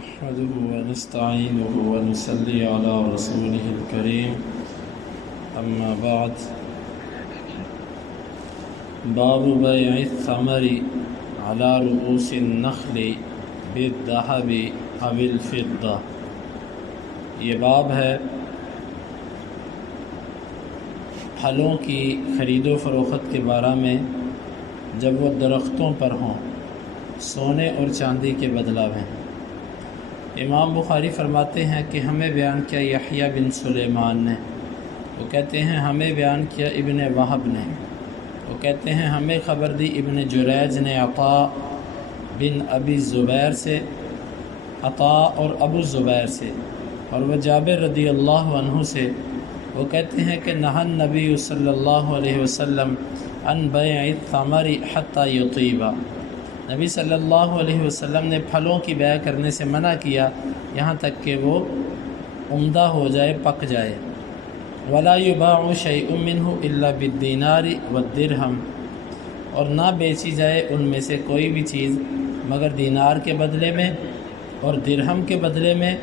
نحمده ونستعينه ونصلي على رسوله الكريم أما بعد باب بيع الثمر على رؤوس النخل بالذهب أو الفضة۔ یہ باب ہے پھلوں کی خرید و فروخت کے بارے میں جب وہ درختوں پر ہوں سونے اور چاندی کے بدلہ میں۔ امام بخاری فرماتے ہیں کہ ہمیں بیان کیا یحییٰ بن سلیمان نے، وہ کہتے ہیں ہمیں بیان کیا ابن وہب نے، وہ کہتے ہیں ہمیں خبر دی ابن جریج نے عطاء بن ابی زبیر سے، عطاء اور ابو زبیر سے، اور وہ جابر رضی اللہ عنہ سے، وہ کہتے ہیں کہ نہى النبی صلی اللہ علیہ وسلم عن بیع الثمر حتی یطیبا، نبی صلی اللہ علیہ وسلم نے پھلوں کی بیع کرنے سے منع کیا یہاں تک کہ وہ عمدہ ہو جائے، پک جائے۔ ولا یباع شیء منہ الا بالدینار والدرہم، اور نہ بیچی جائے ان میں سے کوئی بھی چیز مگر دینار کے بدلے میں اور درہم کے بدلے میں،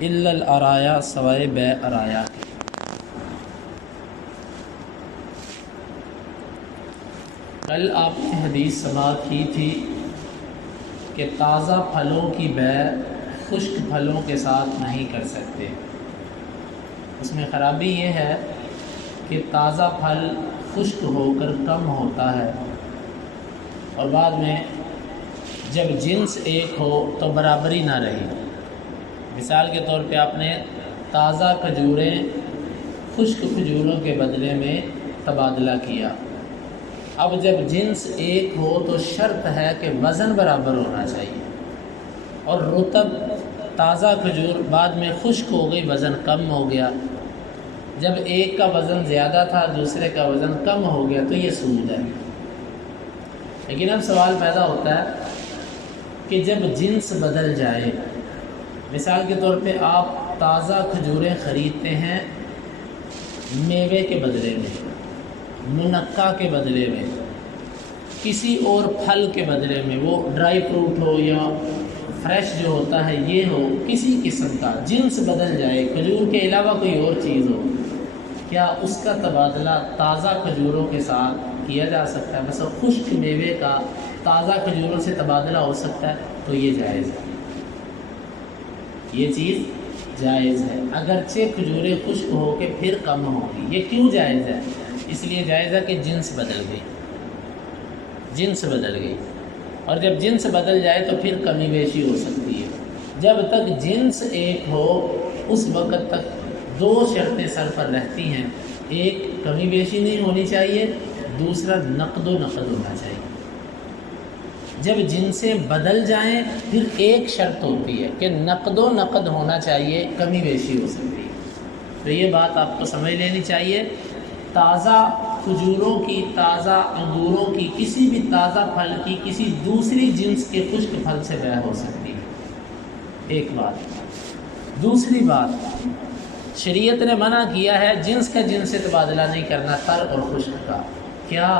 الا الارایا، سوائے بیع ارایا کے۔ کل آپ نے حدیث سماعت کی تھی کہ تازہ پھلوں کی بیع خشک پھلوں کے ساتھ نہیں کر سکتے۔ اس میں خرابی یہ ہے کہ تازہ پھل خشک ہو کر کم ہوتا ہے، اور بعد میں جب جنس ایک ہو تو برابری نہ رہی۔ مثال کے طور پہ آپ نے تازہ کھجوریں خشک کھجوروں کے بدلے میں تبادلہ کیا، اب جب جنس ایک ہو تو شرط ہے کہ وزن برابر ہونا چاہیے، اور رطب تازہ کھجور بعد میں خشک ہو گئی، وزن کم ہو گیا، جب ایک کا وزن زیادہ تھا دوسرے کا وزن کم ہو گیا تو یہ سود ہے۔ لیکن اب سوال پیدا ہوتا ہے کہ جب جنس بدل جائے، مثال کے طور پہ آپ تازہ کھجوریں خریدتے ہیں میوے کے بدلے میں، منقع کے بدلے میں، کسی اور پھل کے بدلے میں، وہ ڈرائی فروٹ ہو یا فریش جو ہوتا ہے یہ ہو، کسی قسم کا جنس بدل جائے، کھجور کے علاوہ کوئی اور چیز ہو، کیا اس کا تبادلہ تازہ کھجوروں کے ساتھ کیا جا سکتا ہے؟ مثلا خشک میوے کا تازہ کھجوروں سے تبادلہ ہو سکتا ہے؟ تو یہ جائز ہے، یہ چیز جائز ہے، اگرچہ کھجوریں خشک ہو کے پھر کم ہوگی۔ یہ کیوں جائز ہے؟ اس لیے جائز ہے کہ جنس بدل گئی، جنس بدل گئی، اور جب جنس بدل جائے تو پھر کمی بیشی ہو سکتی ہے۔ جب تک جنس ایک ہو اس وقت تک دو شرطیں سر پر رہتی ہیں، ایک کمی بیشی نہیں ہونی چاہیے، دوسرا نقد و نقد ہونا چاہیے۔ جب جنسیں بدل جائیں پھر ایک شرط ہوتی ہے کہ نقد و نقد ہونا چاہیے، کمی بیشی ہو سکتی ہے۔ تو یہ بات آپ کو سمجھ لینی چاہیے، تازہ کھجوروں کی، تازہ انگوروں کی، کسی بھی تازہ پھل کی کسی دوسری جنس کے خشک پھل سے بیع ہو سکتی ہے، ایک بات۔ دوسری بات، شریعت نے منع کیا ہے جنس کا جنس سے تبادلہ نہیں کرنا، تر اور خشک کا۔ کیا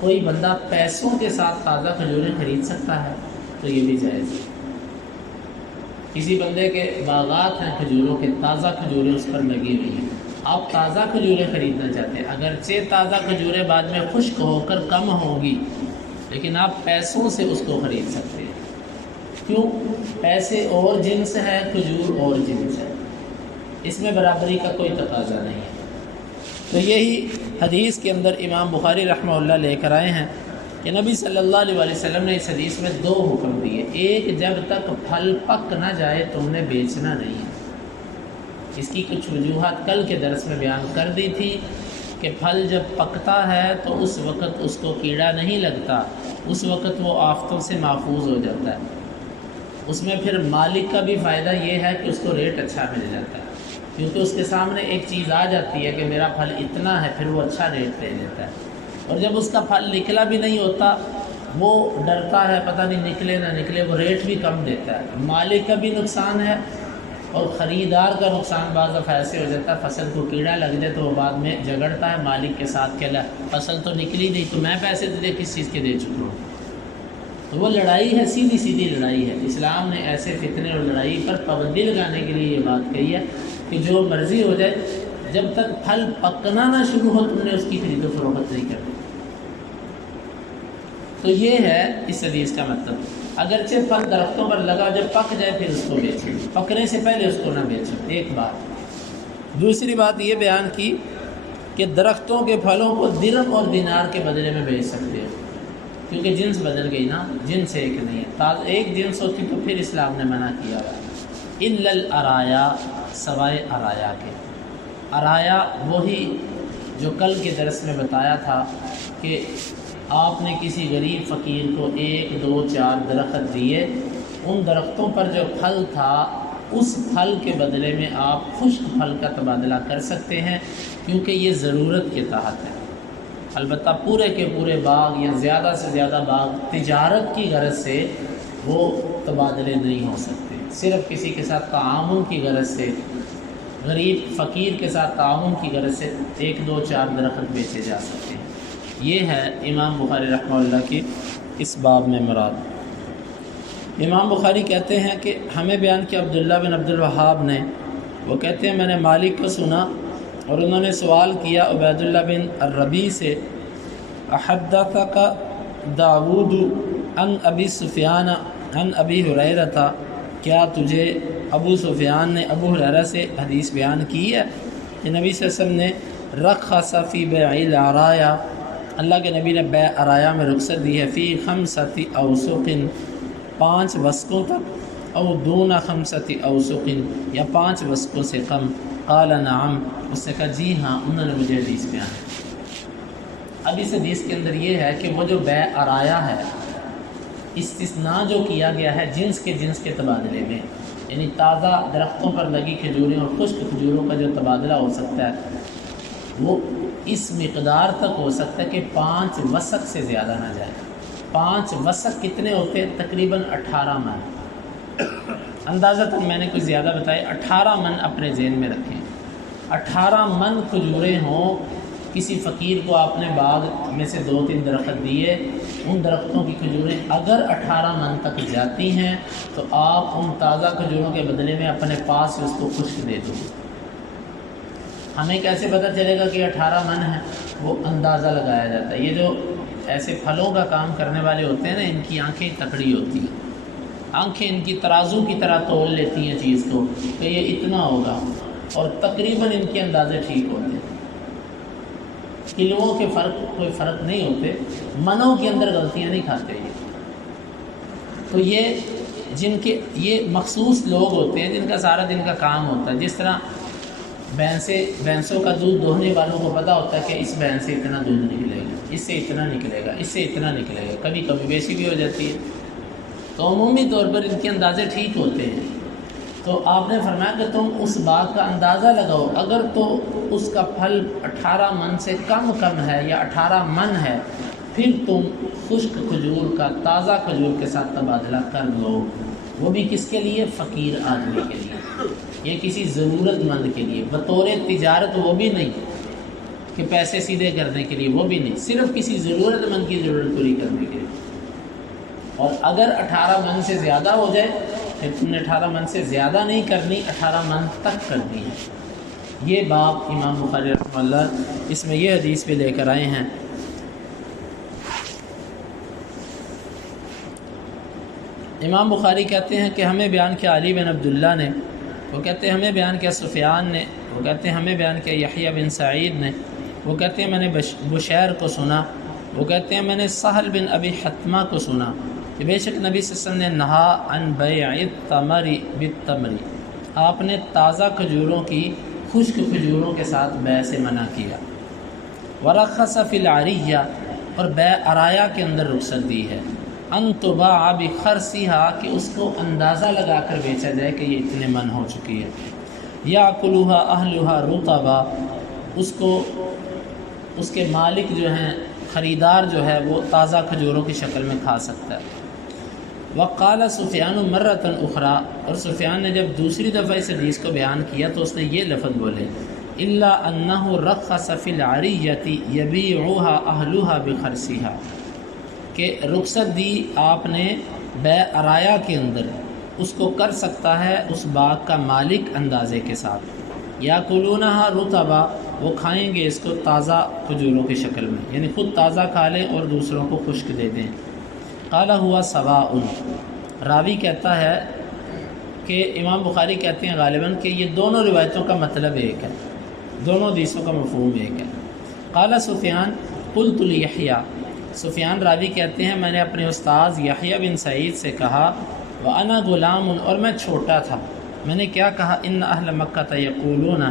کوئی بندہ پیسوں کے ساتھ تازہ کھجوریں خرید سکتا ہے؟ تو یہ بھی جائز ہے۔ کسی بندے کے باغات ہیں کھجوروں کے، تازہ کھجوریں اس پر لگی ہوئی ہیں، آپ تازہ کھجوریں خریدنا چاہتے ہیں، اگرچہ تازہ کھجوریں بعد میں خشک ہو کر کم ہوں گی، لیکن آپ پیسوں سے اس کو خرید سکتے ہیں۔ کیوں؟ پیسے اور جنس ہے، کھجور اور جنس ہے، اس میں برابری کا کوئی تقاضا نہیں ہے۔ تو یہی حدیث کے اندر امام بخاری رحمہ اللہ لے کر آئے ہیں کہ نبی صلی اللہ علیہ وسلم نے اس حدیث میں دو حکم دیے۔ ایک، جب تک پھل پک نہ جائے تم نے بیچنا نہیں ہے۔ اس کی کچھ وجوہات کل کے درس میں بیان کر دی تھی کہ پھل جب پکتا ہے تو اس وقت اس کو کیڑا نہیں لگتا، اس وقت وہ آفتوں سے محفوظ ہو جاتا ہے، اس میں پھر مالک کا بھی فائدہ یہ ہے کہ اس کو ریٹ اچھا مل جاتا ہے، کیونکہ اس کے سامنے ایک چیز آ جاتی ہے کہ میرا پھل اتنا ہے، پھر وہ اچھا ریٹ دے دیتا ہے۔ اور جب اس کا پھل نکلا بھی نہیں ہوتا وہ ڈرتا ہے پتہ نہیں نکلے نہ نکلے، وہ ریٹ بھی کم دیتا ہے، مالک کا بھی نقصان ہے اور خریدار کا نقصان بعض دفعہ ایسے ہو جاتا ہے فصل کو کیڑا لگ جائے تو وہ بعد میں جھگڑتا ہے مالک کے ساتھ کہ فصل تو نکلی نہیں تو میں پیسے تجھے کس چیز کے دے چکا ہوں۔ تو وہ لڑائی ہے، سیدھی سیدھی لڑائی ہے۔ اسلام نے ایسے فتنے اور لڑائی پر پابندی لگانے کے لیے یہ بات کہی ہے کہ جو مرضی ہو جائے، جب تک پھل پکنا نہ شروع ہو تم نے اس کی خرید و فروخت نہیں کرنی۔ تو یہ ہے اس حدیث کا مطلب، اگرچہ پھل درختوں پر لگا، جب پک جائے پھر اس کو بیچو، پکنے سے پہلے اس کو نہ بیچو، ایک بات۔ دوسری بات یہ بیان کی کہ درختوں کے پھلوں کو درہم اور دینار کے بدلے میں بیچ سکتے ہو، کیونکہ جنس بدل گئی نا، جنس ایک نہیں ہے۔ ایک جنس ہوتی تو پھر اسلام نے منع کیا ہوا، الا الارایا، سوائے ارایا کے۔ ارایا وہی جو کل کے درس میں بتایا تھا کہ آپ نے کسی غریب فقیر کو 1 2 4 درخت دیے، ان درختوں پر جو پھل تھا اس پھل کے بدلے میں آپ خشک پھل کا تبادلہ کر سکتے ہیں، کیونکہ یہ ضرورت کے تحت ہے۔ البتہ پورے کے پورے باغ یا زیادہ سے زیادہ باغ تجارت کی غرض سے وہ تبادلے نہیں ہو سکتے، صرف کسی کے ساتھ تعاون کی غرض سے، غریب فقیر کے ساتھ تعاون کی غرض سے 1 2 4 درخت بیچے جا سکتے ہیں۔ یہ ہے امام بخاری رحمہ اللہ کی اس باب میں مراد۔ امام بخاری کہتے ہیں کہ ہمیں بیان کیا عبداللہ بن عبد الوہاب نے، وہ کہتے ہیں میں نے مالک کو سنا اور انہوں نے سوال کیا عبید اللہ بن الربیع سے، احدثک داود عن ابی سفیان عن ابی ہریرہ تھا، کیا تجھے ابو سفیان نے ابو ہریرہ سے حدیث بیان کی ہے کہ نبی صلی اللہ علیہ وسلم نے رخص فی بیع العرایا، اللہ کے نبی نے بیع عرایا میں رخصت دی ہے، فی 5 اوسق، 5 وسقوں تک، او دون 5 اوسق، یا 5 وسقوں سے کم۔ قال نعم، اس نے کہا جی ہاں، انہوں نے مجھے حدیث بیان کی۔ اب اس حدیث کے اندر یہ ہے کہ وہ جو بیع عرایا ہے، استثناء جو کیا گیا ہے جنس کے تبادلے میں، یعنی تازہ درختوں پر لگی کھجوریں اور خشک کھجوروں کا جو تبادلہ ہو سکتا ہے وہ اس مقدار تک ہو سکتا ہے کہ 5 وسق سے زیادہ نہ جائے۔ 5 وسق کتنے ہوتے ہیں؟ تقریباً 18 من، اندازتاً میں نے کچھ زیادہ بتایا، 18 من اپنے ذہن میں رکھیں۔ 18 من کھجوریں ہوں، کسی فقیر کو آپ نے باغ میں سے 2-3 درخت دیے، ان درختوں کی کھجوریں اگر 18 من تک جاتی ہیں تو آپ ان تازہ کھجوروں کے بدلے میں اپنے پاس سے اس کو خشک دے دو۔ ہمیں کیسے پتہ چلے گا کہ 18 من ہے؟ وہ اندازہ لگایا جاتا ہے۔ یہ جو ایسے پھلوں کا کام کرنے والے ہوتے ہیں نا، ان کی آنکھیں تکڑی ہوتی ہیں، آنکھیں ان کی ترازو کی طرح تول لیتی ہیں چیز کو کہ یہ اتنا ہوگا، اور تقریباً ان کے اندازے ٹھیک ہوتے ہیں۔ کلوؤں کے کوئی فرق نہیں ہوتے، منوں کے اندر غلطیاں نہیں کھاتے یہ۔ تو یہ مخصوص لوگ ہوتے ہیں جن کا سارا دن کا کام ہوتا ہے، جس طرح بھینسوں کا دودھ دوہنے والوں کو پتہ ہوتا ہے کہ اس بھینس سے اتنا دودھ نکلے گا، اس سے اتنا نکلے گا، اس سے اتنا نکلے گا، کبھی کبھی بیسی بھی ہو جاتی ہے، تو عمومی طور پر ان کے اندازے ٹھیک ہوتے ہیں۔ تو آپ نے فرمایا کہ تم اس باغ کا اندازہ لگاؤ، اگر تو اس کا پھل 18 من سے کم ہے یا 18 من ہے، پھر تم خشک کھجور کا تازہ کھجور کے ساتھ تبادلہ کر لو۔ وہ بھی کس کے لیے؟ فقیر آدمی کے لیے، یہ کسی ضرورت مند کے لیے، بطور تجارت وہ بھی نہیں کہ پیسے سیدھے کرنے کے لیے، وہ بھی نہیں، صرف کسی ضرورت مند کی ضرورت پوری کرنے کے لیے۔ اور اگر 18 من سے زیادہ ہو جائے پھر تم نے 18 من سے زیادہ نہیں کرنی، 18 من تک کرنی ہے۔ یہ باب امام بخاری رحمہ اللہ اس میں یہ حدیث بھی لے کر آئے ہیں۔ امام بخاری کہتے ہیں کہ ہمیں بیان کیا علی بن عبداللہ نے، وہ کہتے ہیں ہمیں بیان کیا سفیان نے، وہ کہتے ہیں ہمیں بیان کیا یحییٰ بن سعید نے، وہ کہتے ہیں میں نے بشیر کو سنا، وہ کہتے ہیں میں نے سہل بن ابی حتمہ کو سنا کہ بے شک نبی صلی اللہ علیہ وسلم نے نہا عن بیع التمر بالتمر، آپ نے تازہ کھجوروں کی خشک کھجوروں کے ساتھ بیع سے منع کیا۔ ورخص فی العریہ، اور بیع عرایا کے اندر رخصت دی ہے، ان تباع بخرصها، کہ اس کو اندازہ لگا کر بیچا جائے کہ یہ اتنے من ہو چکی ہے۔ یاکلها اہلها رطبا، اس کو اس کے مالک جو ہیں، خریدار جو ہے، وہ تازہ کھجوروں کی شکل میں کھا سکتا ہے۔ وقال سفیان مرۃ اخرى، اور سفیان نے جب دوسری دفعہ اس حدیث کو بیان کیا تو اس نے یہ لفظ بولے، الا انہ رخص فی العریۃ یبیعها اہلها بخرصها، کہ رخصت دی آپ نے بے عرایا کے اندر، اس کو کر سکتا ہے اس باغ کا مالک اندازے کے ساتھ، یا کلونہا رطبا، وہ کھائیں گے اس کو تازہ کھجوروں کی شکل میں، یعنی خود تازہ کھا لیں اور دوسروں کو خشک دے دیں۔ قال ہوا سواء، راوی کہتا ہے کہ امام بخاری کہتے ہیں غالباً کہ یہ دونوں روایتوں کا مطلب ایک ہے، دونوں حدیثوں کا مفہوم ایک ہے۔ قال سفیان قلت لیحییٰ، سفیان راوی کہتے ہیں میں نے اپنے استاذ یحییٰ بن سعید سے کہا وَأَنَا غُلَامٌ، اور میں چھوٹا تھا، میں نے کیا کہا ان اہل مکہ یقولون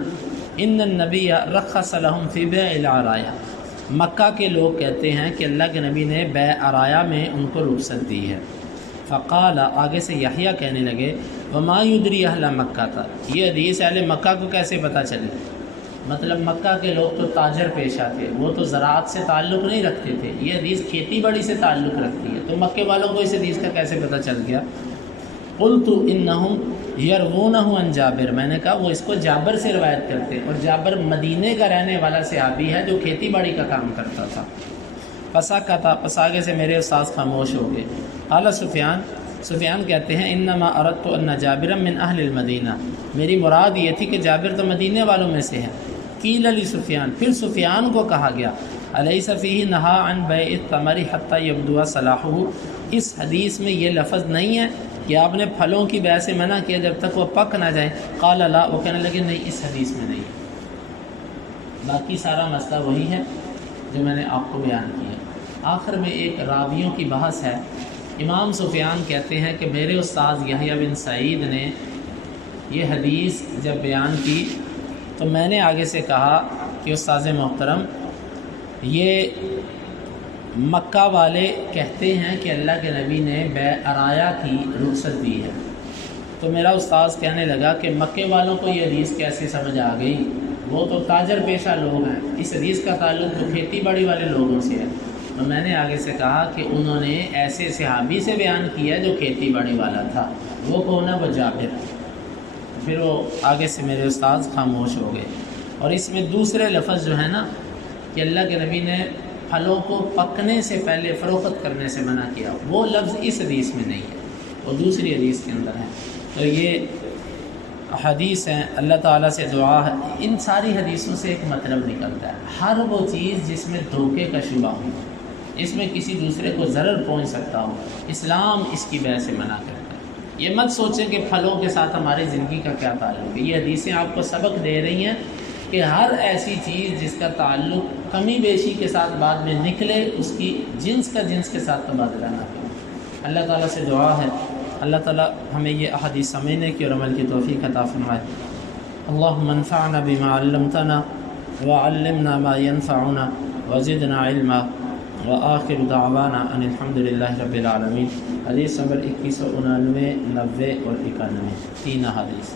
ان النبی رخص لهم فی بیع العرایا، مکہ کے لوگ کہتے ہیں کہ اللہ کے نبی نے بیع عرایا میں ان کو رخصت دی ہے۔ فقال، آگے سے یحییٰ کہنے لگے وما یدری اہل مکہ تھا، یہ حدیث اہل مکہ کو کیسے پتہ چلی؟ مطلب مکہ کے لوگ تو تاجر پیشہ تھے، وہ تو زراعت سے تعلق نہیں رکھتے تھے، یہ حدیث کھیتی باڑی سے تعلق رکھتی ہے، تو مکے والوں کو اس حدیث کا کیسے پتہ چل گیا؟ قلت انہم یروونہ عن جابر، میں نے کہا وہ اس کو جابر سے روایت کرتے ہیں، اور جابر مدینے کا رہنے والا صحابی ہے جو کھیتی باڑی کا کام کرتا تھا۔ پس آگے سے میرے استاذ خاموش ہو گئے۔ قال سفیان کہتے ہیں انما اردت ان جابر من اہل المدینہ، میری مراد یہ تھی کہ جابر تو مدینے والوں میں سے ہیں۔ قیل لسفیان، پھر سفیان کو کہا گیا الیس فیہ نہا عن بیع الثمر حتی یبدو صلاحہ، اس حدیث میں یہ لفظ نہیں ہے کہ آپ نے پھلوں کی بیع سے منع کیا جب تک وہ پک نہ جائیں؟ قال لا، وہ کہنے لگے نہیں، اس حدیث میں نہیں ہے۔ باقی سارا مسئلہ وہی ہے جو میں نے آپ کو بیان کیا۔ آخر میں ایک راویوں کی بحث ہے۔ امام سفیان کہتے ہیں کہ میرے استاذ یحییٰ بن سعید نے یہ حدیث جب بیان کی تو میں نے آگے سے کہا کہ استاذ محترم، یہ مکہ والے کہتے ہیں کہ اللہ کے نبی نے بیع عرایا کی رخصت دی ہے، تو میرا استاذ کہنے لگا کہ مکے والوں کو یہ حدیث کیسے سمجھ آ گئی، وہ تو تاجر پیشہ لوگ ہیں، اس حدیث کا تعلق تو کھیتی باڑی والے لوگوں سے ہے۔ تو میں نے آگے سے کہا کہ انہوں نے ایسے صحابی سے بیان کیا جو کھیتی باڑی والا تھا، وہ کون ہے؟ وہ جابر۔ پھر وہ آگے سے میرے استاذ خاموش ہو گئے۔ اور اس میں دوسرے لفظ جو ہے نا کہ اللہ کے نبی نے پھلوں کو پکنے سے پہلے فروخت کرنے سے منع کیا، وہ لفظ اس حدیث میں نہیں ہے، وہ دوسری حدیث کے اندر ہے۔ تو یہ حدیث ہیں، اللہ تعالیٰ سے دعا ہے، ان ساری حدیثوں سے ایک مطلب نکلتا ہے، ہر وہ چیز جس میں دھوکے کا شبہ ہو، اس میں کسی دوسرے کو ضرر پہنچ سکتا ہو، اسلام اس کی بیع سے منع کرتا ہے۔ یہ مت سوچیں کہ پھلوں کے ساتھ ہماری زندگی کا کیا تعلق ہے، یہ حدیثیں آپ کو سبق دے رہی ہیں کہ ہر ایسی چیز جس کا تعلق کمی بیشی کے ساتھ بعد میں نکلے، اس کی جنس کا جنس کے ساتھ تبادلہ نہ کریں۔ اللہ تعالیٰ سے دعا ہے اللہ تعالیٰ ہمیں یہ احادیث سمجھنے کی اور عمل کی توفیق عطا فرمائے۔ اللہم انفعنا بما علمتنا وعلمنا ما ينفعنا وزدنا علما وآخر دعوانا ان الحمدللہ رب العالمین۔ حدیث نمبر 2199، 90 اور 91، 3 احادیث۔